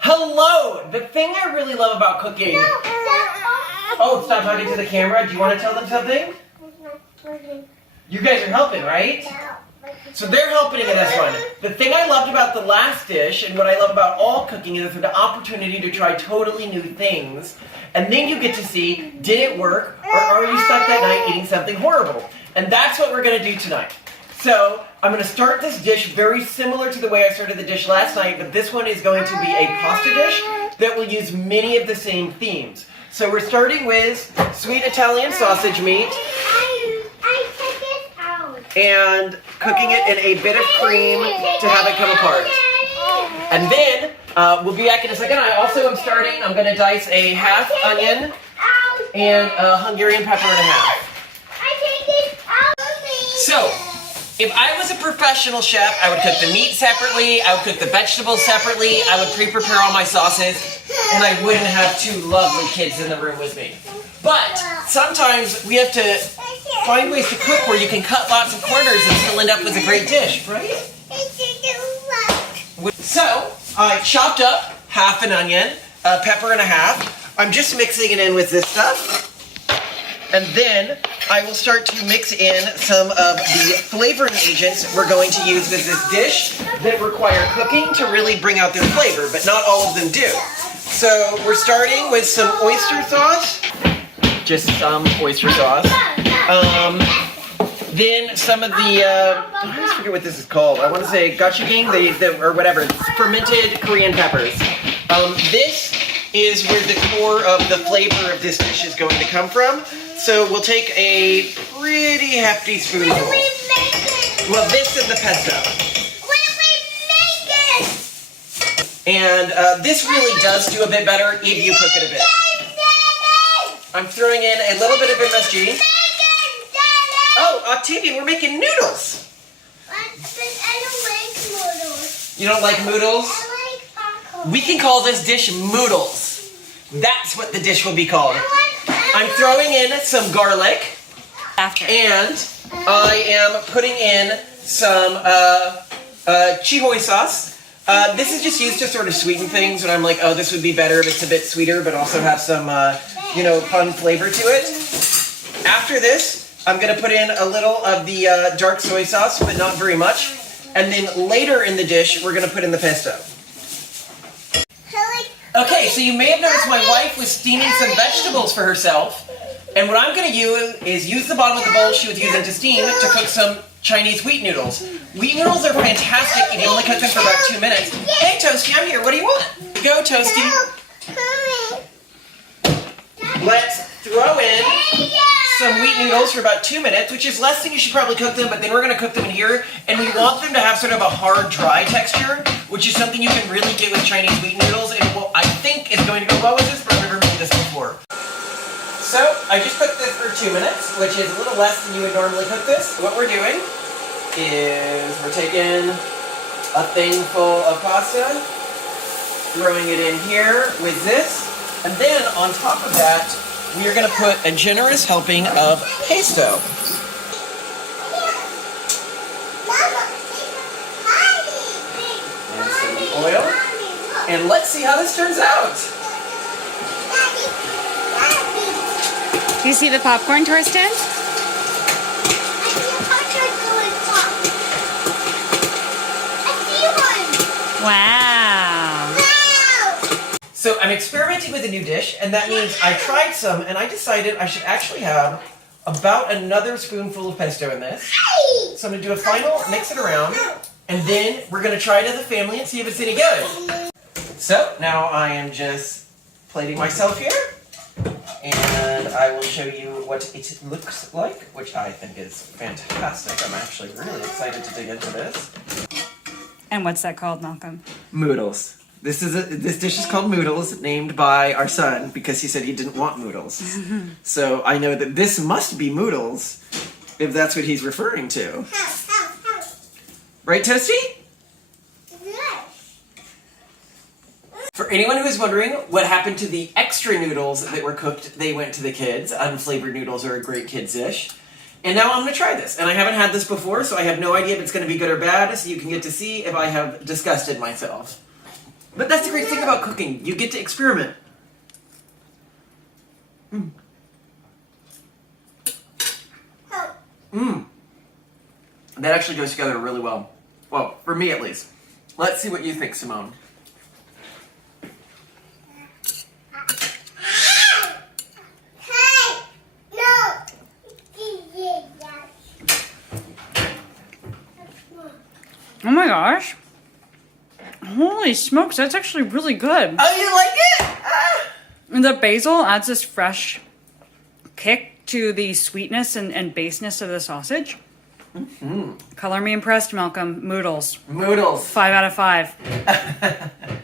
Hello! The thing I really love about cooking... Oh, stop talking to the camera. Do you want to tell them something? You guys are helping, right? So they're helping in this one. The thing I loved about the last dish, and what I love about all cooking, is the opportunity to try totally new things. And then you get to see, did it work, or are you stuck that night eating something horrible? And that's what we're going to do tonight. So, I'm going to start this dish very similar to the way I started the dish last night, but this one is going to be a pasta dish that will use many of the same themes. So we're starting with sweet Italian sausage meat and cooking it in a bit of cream to have it come apart. And then, we'll be back in a second. I'm going to dice a half onion and a Hungarian pepper and a half. So, if I was a professional chef, I would cook the meat separately, I would cook the vegetables separately, I would pre-prepare all my sauces, and I wouldn't have two lovely kids in the room with me. But sometimes we have to find ways to cook where you can cut lots of corners and still end up with a great dish, right? So, I chopped up half an onion, a pepper and a half. I'm just mixing it in with this stuff. And then I will start to mix in some of the flavoring agents we're going to use with this dish that require cooking to really bring out their flavor, but not all of them do. So we're starting with some oyster sauce. Just some oyster sauce. Then some of the, I always forget what this is called. I want to say gochujang, or whatever, fermented Korean peppers. This is where the core of the flavor of this dish is going to come from. So we'll take a pretty hefty spoonful. Well, this and the pesto. And this really does do a bit better if you cook it a bit. I'm throwing in a little bit of MSG. Oh, Octavia, we're making noodles. I don't like noodles. You don't like Moodles? I like tacos. We can call this dish Moodles. That's what the dish will be called. I'm throwing in some garlic. And I am putting in some chihoy sauce. This is just used to sort of sweeten things, and I'm like, oh, this would be better if it's a bit sweeter, but also have some, fun flavor to it. After this, I'm going to put in a little of the dark soy sauce, but not very much. And then later in the dish, we're going to put in the pesto. Okay, so you may have noticed my wife was steaming some vegetables for herself. And what I'm going to do is use the bottom of the bowl she was using to steam to cook some Chinese wheat noodles. Wheat noodles are fantastic if you only cook them for about 2 minutes. Hey, Toasty, I'm here. What do you want? Go, Toasty. Let's throw in some wheat noodles for about 2 minutes, which is less than you should probably cook them, but then we're going to cook them in here, and we want them to have sort of a hard, dry texture, which is something you can really get with Chinese wheat noodles, and what I think is going to go well with this, but I've never made this before. So, I just cooked this for 2 minutes, which is a little less than you would normally cook this. What we're doing is we're taking a thing full of pasta, throwing it in here with this, and then on top of that, we are going to put a generous helping of pesto. And some oil. And let's see how this turns out. Do you see the popcorn, Torsten? Wow. So I'm experimenting with a new dish, and that means I tried some, and I decided I should actually have about another spoonful of pesto in this. So I'm going to do a final, mix it around, and then we're going to try it as a family and see if it's any good. So now I am just plating myself here, and I will show you what it looks like, which I think is fantastic. I'm actually really excited to dig into this. And what's that called, Malcolm? Moodles. This dish is called Moodles, named by our son because he said he didn't want Moodles. So I know that this must be Moodles, if that's what he's referring to. Right, Toasty? For anyone who is wondering what happened to the extra noodles that were cooked, they went to the kids. Unflavored noodles are a great kid's dish. And now I'm going to try this. And I haven't had this before, so I have no idea if it's going to be good or bad, so you can get to see if I have disgusted myself. But that's the great thing about cooking. You get to experiment. Mm. Mmm. That actually goes together really well. Well, for me at least. Let's see what you think, Simone. Oh my gosh. Holy smokes, that's actually really good. Oh, you like it? Ah. And the basil adds this fresh kick to the sweetness and baseness of the sausage. Color me impressed, Malcolm. Moodles. Moodles. 5 out of 5.